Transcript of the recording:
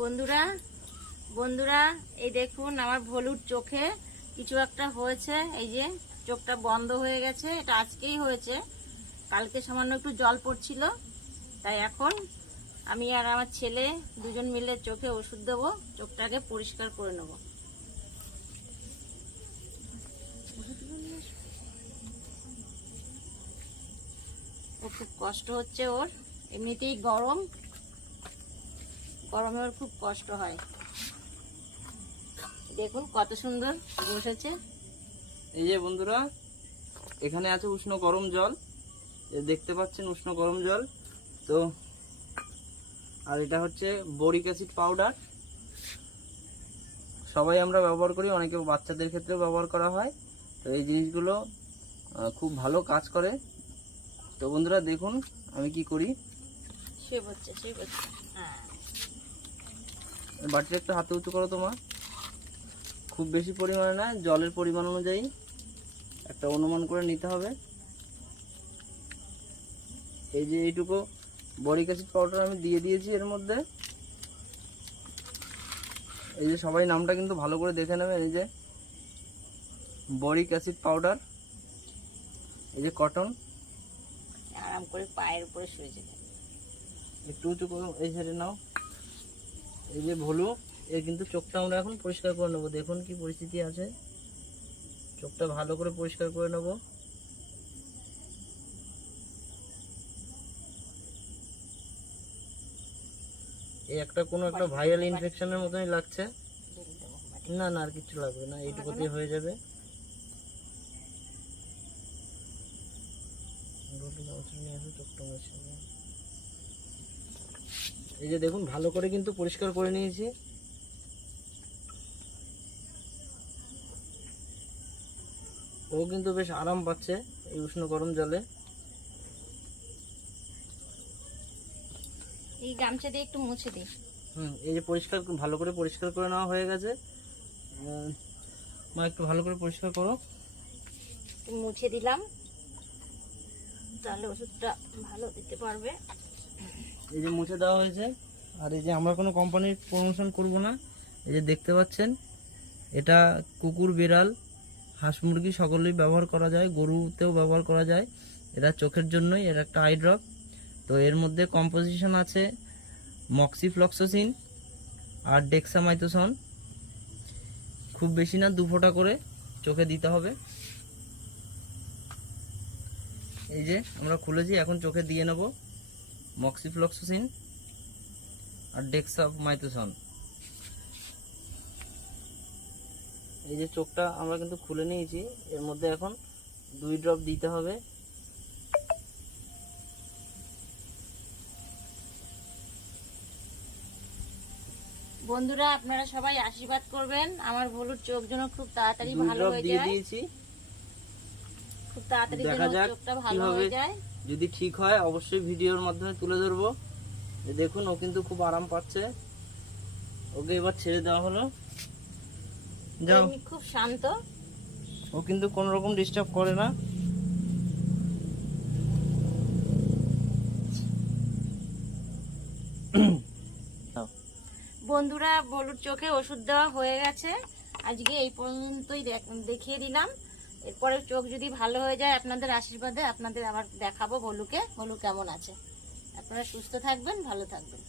বন্ধুরা বন্ধুরা এই দেখুন আমার ভলুর চোখে কিছু একটা হয়েছে। এই যে চোখটা বন্ধ হয়ে গেছে, এটা আজকেই হয়েছে। কালকে সামান্য একটু জল পড়ছিল, তাই এখন আমি আর আমার ছেলে দুজন মিলে চোখে ওষুধ দেবো, চোখটাকে পরিষ্কার করে নেব। ও খুব কষ্ট হচ্ছে, ওর এমনিতেই গরমে ওর খুব কষ্ট হয়। দেখুন কত সুন্দর বসেছে। এই যে বন্ধুরা, এখানে আছে উষ্ণ গরম জল, দেখতে পাচ্ছেন উষ্ণ গরম জল তো। আর এটা হচ্ছে বোরিক অ্যাসিড পাউডার। সবাই আমরা ব্যবহার করি, অনেকে বাচ্চাদের ক্ষেত্রেও ব্যবহার করা হয়। তো এই জিনিসগুলো খুব ভালো কাজ করে। তো বন্ধুরা দেখুন আমি কি করি। বাটিটা একটু হাতে উঁচু করো তোমার। খুব বেশি পরিমাণে না, জলের পরিমাণ অনুযায়ী একটা অনুমান করে নিতে হবে। এই যে এইটুকু বরিক অ্যাসিড পাউডার আমি দিয়ে দিয়েছি এর মধ্যে। এই যে সবাই নামটা কিন্তু ভালো করে দেখে নেবেন। এই যে বরিক অ্যাসিড পাউডার, এই যে কটন। আরাম করে পায়ের উপরে শুয়ে যাবে, একটু উঁচু করো, এই সাইডে নাও। এই যে ভলু, এর কিন্তু চোখটা আমরা এখন পরিষ্কার করে নেবো। দেখুন কি পরিস্থিতি আছে, চোখটা ভালো করে পরিষ্কার করে নেবো। এই একটা কোনো একটা ভাইরাল ইনফেকশনের মতনই লাগছে। না না, আর কিছু লাগবে না, এইটুকুতে হয়ে যাবে। এই যে দেখুন ভালো করে কিন্তু পরিষ্কার করে নিয়েছি। ও কিন্তু বেশ আরাম পাচ্ছে এই উষ্ণ গরম জলে। এই গামছা দিয়ে একটু মুছে দিই। এই যে পরিষ্কার, ভালো করে পরিষ্কার করে নেওয়া হয়ে গেছে। মা একটু ভালো করে পরিষ্কার করো। একটু মুছে দিলাম, তাহলে ওষুধটা ভালো দিতে পারবে। এই যে মুছে দেওয়া হয়েছে। আর এই যে আমরা কোনো কোম্পানির প্রমোশন করব না। এই যে দেখতে পাচ্ছেন, এটা কুকুর, বিড়াল, হাঁস, মুরগি সকলেই ব্যবহার করা যায়, গরুতেও ব্যবহার করা যায়। এটা চোখের জন্যই, এর একটা আই ড্রপ। তো এর মধ্যে কম্পোজিশন আছে মক্সিফ্লক্সোসিন আর ডেক্সামাইথোসন। খুব বেশি না, 2 ফোঁটা করে চোখে দিতে হবে। এই যে আমরা খুলেছি, এখন চোখে দিয়ে নেব মক্সিফ্লক্সোসিন আর ডেক্সামাইথোসন। এই যে চোখটা আমরা কিন্তু খুলে নিয়েছি, এর মধ্যে এখন 2 ড্রপ দিতে হবে। বন্ধুরা আপনারা সবাই আশীর্বাদ করবেন, আমার ভলুর চোখ যেন খুব তাড়াতাড়ি ভালো হয়ে দিয়ে যায়। দিয়েছি, খুব তাড়াতাড়ি দেখা যাক চোখটা ভালো হয়ে যায়। যদি ঠিক হয় অবশ্যই ভিডিওর মাধ্যমে তুলে ধরবো। দেখুন ও কিন্তু খুব আরাম পাচ্ছে। ওকে এবার ছেড়ে দেওয়া হলো। যাও, খুব শান্ত, ও কিন্তু কোনো রকম ডিস্টার্ব করে না। বন্ধুরা ভলুর চোখে ওষুধ দেওয়া হয়ে গেছে। আজকে এই পর্যন্তই দেখিয়ে দিলাম। এরপরে চোখ যদি ভালো হয়ে যায় আপনাদের আশীর্বাদে আপনাদের আবার দেখাবো ভলু কেমন আছে। আপনারা সুস্থ থাকবেন, ভালো থাকবেন।